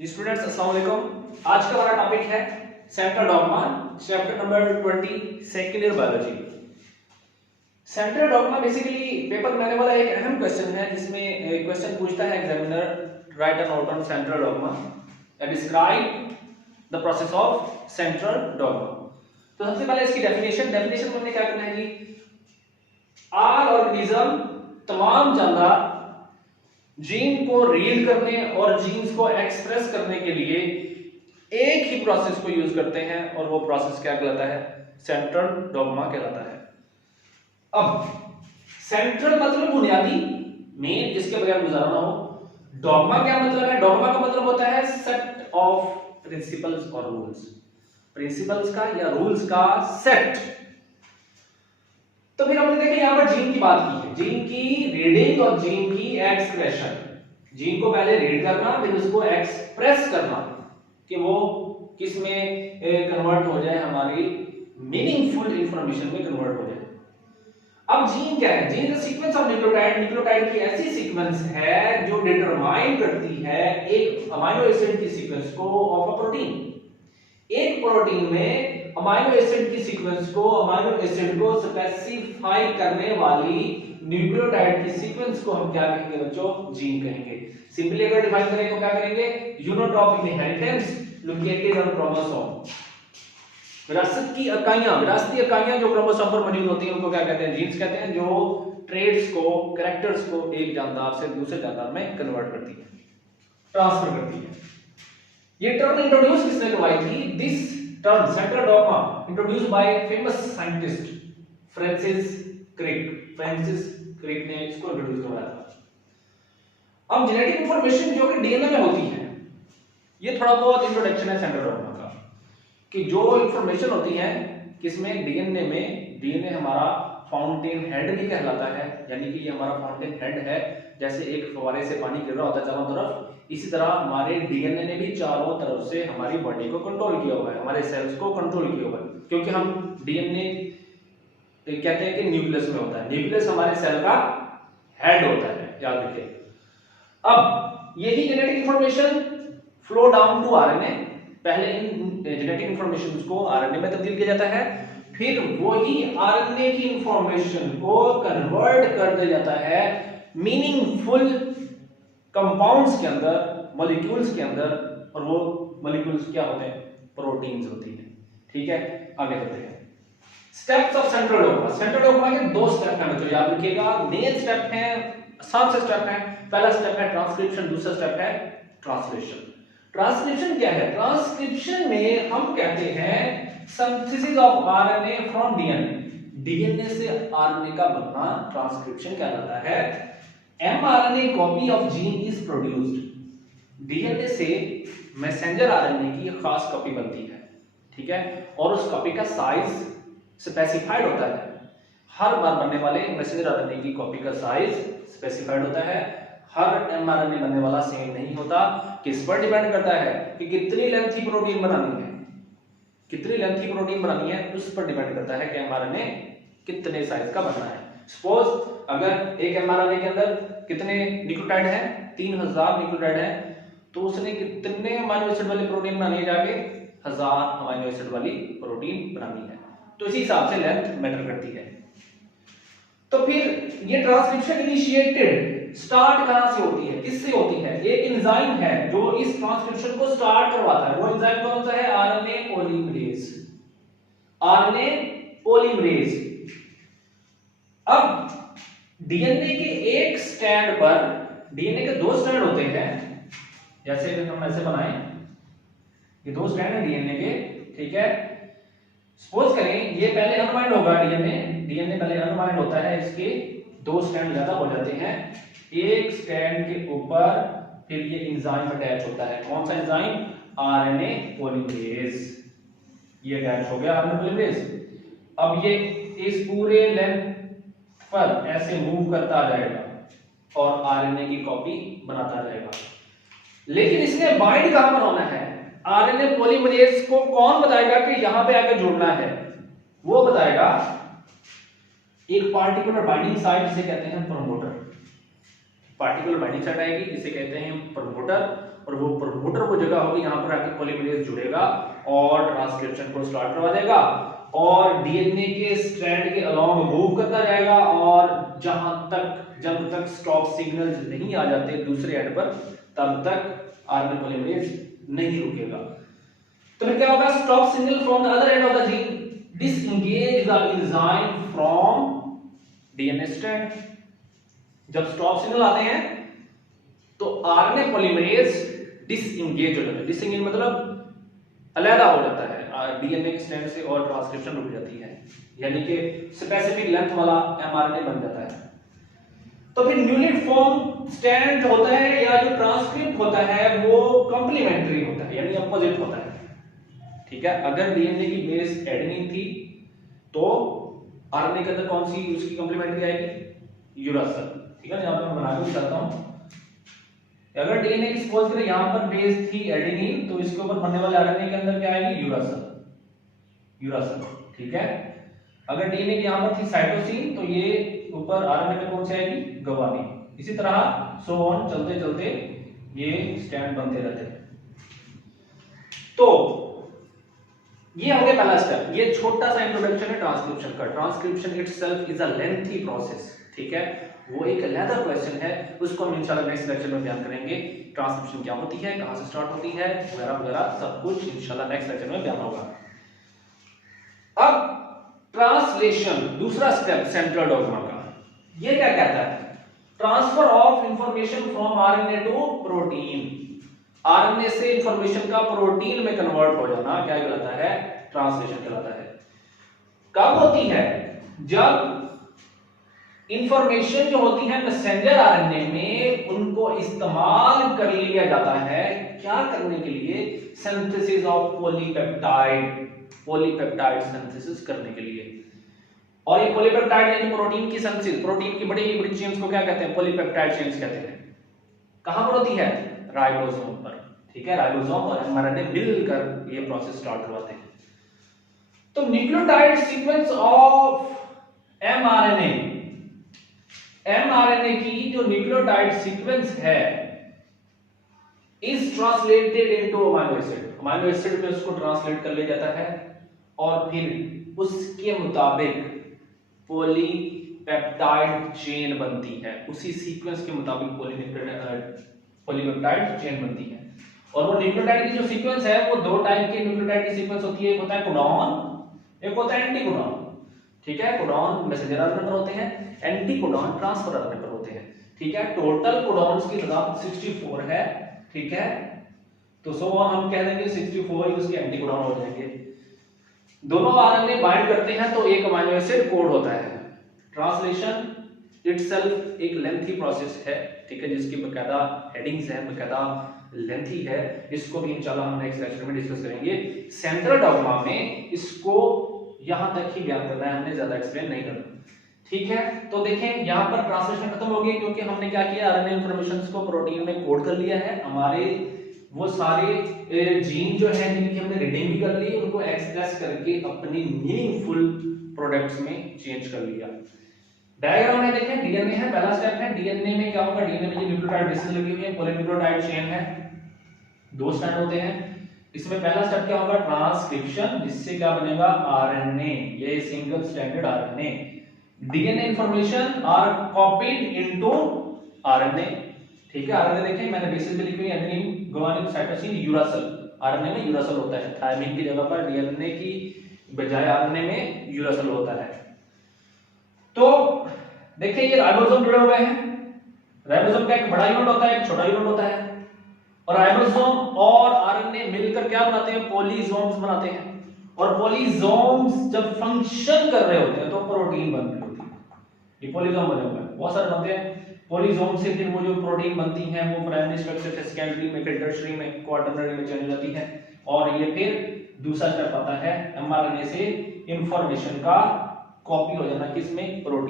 Students अस्सलाम वालेकुम। आज का हमारा टॉपिक है central dogma, chapter number 20 second year biology. Central dogma basically paper में आने वाला एक अहम क्वेश्चन है, जिसमें क्वेश्चन पूछता है examiner, right a note on central dogma and describe the process of central dogma. तो सबसे पहले इसकी डेफिनेशन में हमने क्या करना है जी, ऑल ऑर्गेनिज्म, तमाम जानदार जीन को रीड करने और जीन्स को एक्सप्रेस करने के लिए एक ही प्रोसेस को यूज करते हैं, और वो प्रोसेस क्या कहलाता है? सेंट्रल डॉग्मा कहलाता है। अब सेंट्रल मतलब बुनियादी, मेन, जिसके बगैर गुजारा ना हो। डॉग्मा क्या मतलब है? डॉग्मा का मतलब होता है सेट ऑफ प्रिंसिपल्स और रूल्स, प्रिंसिपल्स का या रूल्स का सेट। तो फिर हमने देखा यहां पर जीन की बात की है, जीन की रीडिंग और जीन की एक्सप्रेशन। जीन को पहले रीड करना, फिर उसको एक्सप्रेस करना कि वो किस में कन्वर्ट हो जाए, हमारी मीनिंगफुल इंफॉर्मेशन में कन्वर्ट हो जाए। अब जीन क्या है? Gene the sequence of nucleotide, nucleotide की ऐसी सीक्वेंस है जो डिटरमाइन करती है एक अमीनो एसिड की सीक्वेंस को ऑफ अ प्रोटीन। एक प्रोटीन में अमीनो एसिड की सीक्वेंस को, अमीनो एसिड को स्पेसिफाई करने वाली न्यूक्लियोटाइड की सीक्वेंस को हम क्या कहेंगे बच्चों? जीन कहेंगे। सिंपली अगर डिफाइन करें तो क्या करेंगे? Unit of inheritance located on chromosome. विरासत की इकाइयां, विरासती इकाइयां जो क्रोमोसोम पर मौजूद होती हैं उनको क्या कहते हैं? जीन्स कहते हैं, जो ट्रेट्स को, कैरेक्टर्स को एक जानदार से दूसरे जानदार में कन्वर्ट करती है, ट्रांसफर करती है। ये टर्म इंट्रोड्यूस किसने करवाई थी? This term central dogma introduced by famous scientist Francis Crick. Francis Crick ने इसको इंट्रोड्यूस करवाया था। अब जेनेटिक इंफॉर्मेशन जो कि डीएनए में होती है, ये थोड़ा बहुत इंट्रोडक्शन है सेंट्रल डॉग्मा का, कि जो इंफॉर्मेशन होती है किसमें? डीएनए में। डीएनए हमारा फाउंटेन हेड भी कहलाता है, यानी कि ये हमारा फाउंटेन हेड है। जैसे एक फव्वारे से पानी गिर रहा होता है चारों तरफ, इसी तरह हमारे डीएनए ने भी चारों तरफ से हमारी बॉडी को कंट्रोल किया हुआ है, हमारे सेल्स को कंट्रोल किया हुआ है। क्योंकि हम डीएनए कहते हैं कि न्यूक्लियस में होता है, न्यूक्लियस हमारे सेल का हेड होता है, याद रखिए। अब यही genetic information flow down to RNA. पहले इन जेनेटिक इंफॉर्मेशन को आरएनए में तब्दील किया जाता है, फिर वही आरएनए की इंफॉर्मेशन को कन्वर्ट कर दिया जाता है मीनिंगफुल कंपाउंड्स के अंदर, मॉलिक्यूल्स के अंदर, और वो मॉलिक्यूल्स क्या होते हैं? प्रोटीन्स होती हैं। ठीक है, आगे बढ़ते हैं। Steps of central dogma. Central dogma के दो स्टेप हैं बच्चों, याद रखिएगा। मेन स्टेप है, आसान से स्टेप है। पहला स्टेप है ट्रांसक्रिप्शन, दूसरा स्टेप है ट्रांसलेशन। ट्रांसक्रिप्शन क्या है? ट्रांसक्रिप्शन में हम कहते हैं synthesis of RNA from DNA. DNA से आरएनए का बनना ट्रांसक्रिप्शन कहलाता है। mRNA copy of gene is produced. DNA से मैसेंजर आरएनए की एक खास कॉपी बनती है, ठीक है, और उस कॉपी का साइज स्पेसिफाइड होता है। हर बार बनने वाले मैसेंजर आरएनए की कॉपी का साइज स्पेसिफाइड होता है। हर एमआरएनए बनने वाला सेम नहीं होता। किस पर डिपेंड करता है? कि कितनी लेंथी प्रोटीन बनानी है, कितनी लेंथी प्रोटीन बनानी है, उस पर डिपेंड करता है कि एमआरएनए कितने साइज का बनना है। सपोज अगर एक एमआरएनए के अंदर कितने न्यूक्लियोटाइड है? 3000 न्यूक्लियोटाइड है, तो उसने कितने अमीनो एसिड वाली प्रोटीन बनानी है? जाके 1000 अमीनो एसिड वाली प्रोटीन बनानी है। तो इसी हिसाब से लेंथ मैटर करती है। तो फिर ये ट्रांसक्रिप्शन इनिशिएटेड स्टार्ट कहां से होती है? किससे होती है? एक एंजाइम है जो इस ट्रांसक्रिप्शन को स्टार्ट करवाता है। वो एंजाइम कौन सा है? RNA polymerase. RNA polymerase. अब डीएनए के एक स्टैंड पर, डीएनए के दो स्टैंड होते हैं, जैसे अगर हम ऐसे बनाएं, ये दो स्टैंड है डीएनए के, ठीक है। सपोज करें ये पहले अनवाइंड होगा, डीएनए पहले अनवाइंड होता है, इसके दो स्टैंड ज्यादा हो जाते हैं। एक स्टैंड के ऊपर फिर ये एंजाइम अटैच होता है। कौन सा एंजाइम? RNA polymerase. ये अटैच हो गया आरएनए पॉलीमरेज। अब ये इस पूरे लेंथ पर ऐसे मूव करता जाएगा और आरएनए की कॉपी बनाता जाएगा। लेकिन इसने बाइंड कहां पर होना है? आरएनए पॉलीमरेज को कौन बताएगा कि यहां पे आके जुड़ना है? वो बताएगा एक पार्टिकुलर बाइंडिंग साइट, जिसे कहते हैं प्रमोटर। पार्टिकुलर बाइंडिंग साइट आएगी, इसे कहते हैं प्रमोटर, और और वो प्रमोटर वो जगह होगी यहाँ पर आके पॉलीमरेज जुड़ेगा और ट्रांसक्रिप्शन को स्टार्ट करवा देगा और डीएनए के स्ट्रैंड के अलोंग मूव करता जाएगा और जब तक स्टॉप सिग्नल्स नहीं आ जाते दूसरे एंड पर तब तक आरएनए पॉलीमरेज नहीं रुकेगा। तो फिर क्या होगा, stop signal from the other end of the gene disengage the enzyme from DNA strand. जब स्टॉप सिग्नल आते हैं तो आरएनए पॉलीमरेज डिसएंगेज हो जाता है। डिसएंगेज मतलब अलग हो जाता है डीएनए के स्ट्रैंड से और ट्रांसक्रिप्शन रुक जाती है, यानी कि स्पेसिफिक लेंथ वाला एमआरएनए बन जाता है। तो फिर न्यूली फॉर्म स्ट्रैंड जो होता है या जो ट्रांसक्रिप्ट होता है वो कंप्लीमेंट्री होता है, यानी अपोजिट होता है। ठीक है, अगर डीएनए की बेस एडेनिन थी तो आरएनए के अंदर कौन सी उसकी कंप्लीमेंट्री आएगी, यूरासिल। ठीक है, यहां पे मैं बना के दिखाता हूं। अगर डीएनए की सपोज करें यहां पर बेस थी एडेनिन तो इसके ऊपर बनने वाले आरएनए के अंदर क्या आएगी, यूरासिल। ठीक है, अगर डीएनए की यहां पर थी साइटोसिन तो ये ऊपर आरएनए में कौन सी आएगी, ग्वानिन। इसी तरह सो ऑन चलते चलते ये स्टैंड बनते रहते हैं। तो ये हो गया पहला स्टेप। ये छोटा सा इंट्रोडक्शन है ट्रांसक्रिप्शन का। Transcription itself is a lengthy process. ठीक है, वो एक लेदर क्वेश्चन है, उसको हम इंशाल्लाह नेक्स्ट लेक्चर में बयान करेंगे। ट्रांसक्रिप्शन क्या होती है, कहां से स्टार्ट होती है, वगैरह वगैरह सब कुछ इंशाल्लाह नेक्स्ट लेक्चर में बयान होगा। अब ट्रांसलेशन, दूसरा स्टेप सेंट्रल डॉग्मा का, ये क्या कहता है, transfer of information from RNA to protein. RNA से इंफॉर्मेशन का प्रोटीन में कन्वर्ट हो जाना क्या कहलाता है, ट्रांसलेशन कहलाता है। कब होती है, जब इंफॉर्मेशन जो होती है मैसेंजर आरएनए में उनको इस्तेमाल कर लिया जाता है क्या करने के लिए, सिंथेसिस ऑफ पॉलीपेप्टाइड सिंथेसिस करने के लिए। और ये पॉलीपेप्टाइड यानी प्रोटीन की सिंथेसिस, प्रोटीन की बड़ी बड़ी चेन्स को क्या कहते हैं, पॉलीपेप्टाइड चेन्स कहते हैं। कहां पर होती है, राइबोसोम पर। ठीक है, राइबोसोम और एमआरएनए मिलकर ये प्रोसेस स्टार्ट करवाते हैं। तो न्यूक्लियोटाइड सीक्वेंस ऑफ एमआरएनए की जो न्यूक्लियोटाइड सीक्वेंस है is translated into amino acid. Amino acid में उसको ट्रांसलेट कर लिया जाता है और फिर उसके मुताबिक पॉलीपेप्टाइड चेन बनती है। उसी सीक्वेंस के मुताबिक पॉलीपेप्टाइड चेन बनती है। और वो न्यूक्लियोटाइड की जो सीक्वेंस है वो दो टाइप के न्यूक्लियोटाइड की सीक्वेंस होती है, एक होता है कोडॉन, एक होता है एंटीकोडॉन। ठीक है, कोडॉन मैसेंजर आरएनए पर होते हैं, एंटीकोडॉन ट्रांसफर आरएनए पर होते हैं। ठीक है, टोटल कोडॉन्स की तादाद 64 है। ठीक है, तो सो हम कह देंगे 64 ही उसके एंटीकोडॉन हो जाएंगे। दोनों आरएनए बाइंड करते हैं तो एक अमीनो एसिड कोड होता है। ट्रांसलेशन इटसेल्फ एक लेंथी प्रोसेस है। ठीक है, जिसकी बकायदा हेडिंग्स हैं, बकायदा लेंथी है। इसको भी इंशाल्लाह हम नेक्स्ट लेक्चर में डिस्कस करेंगे। सेंट्रल डॉग्मा में इसको यहां तक ही बयान करना है, हमने ज्यादा एक्सप्लेन नहीं करना। ठीक है, तो देखें यहां पर ट्रांसलेशन खत्म हो गई क्योंकि हमने क्या किया, आरएनए इंफॉर्मेशंस को प्रोटीन में कोड कर लिया है। हमारे वो सारे जीन जो है जिनकी हमने रीडिंग भी कर ली, उनको एक्सप्रेस करके अपनी मीनिंगफुल प्रोडक्ट्स में चेंज कर लिया। डायग्राम में देखें, डीएनए है, पहला स्टेप है। डीएनए में क्या होगा, डीएनए में जो न्यूक्लियोटाइड बेसेस लगी हुई है, पॉलीन्यूक्लियोटाइड चेन है, दो स्ट्रैंड होते हैं। इसमें पहला स्टेप क्या होगा, ट्रांसक्रिप्शन, जिससे क्या बनेगा, आरएनए, ये single stranded RNA. DNA information are copied into RNA. ठीक है, आरएनए देखें मैंने बेसिस में लिखी हुई adenine, guanine, cytosine, uracil. RNA में यूरासिल होता है, थायमिन की जगह पर डीएनए की बजाय आरएनए में यूरासिल होता है। तो देखिए ये राइबोसोम जुड़े हुए हैं। राइबोसोम का एक बड़ा यूनिट होता है, एक छोटा यूनिट होता है। और राइबोसोम और आरएनए मिलकर क्या बनाते हैं, पॉलीसोम्स बनाते हैं। और पॉलीसोम्स जब फंक्शन कर रहे होते हैं तो प्रोटीन बन रही होती है। ये पॉलीसोम बने हुए हैं, बहुत सारे बनते हैं। पॉलीसोम से फिर वो जो प्रोटीन बनती हैं वो प्राइमरी स्ट्रक्चर से सेकेंडरी में, फिर टर्शियरी में, क्वार्टरनरी में चेंज हो जाती है। और ये फिर दूसरा स्टेप आता है एमआरएनए से इंफॉर्मेशन का कॉपी हो जाना, किसमें, प्रोटीन।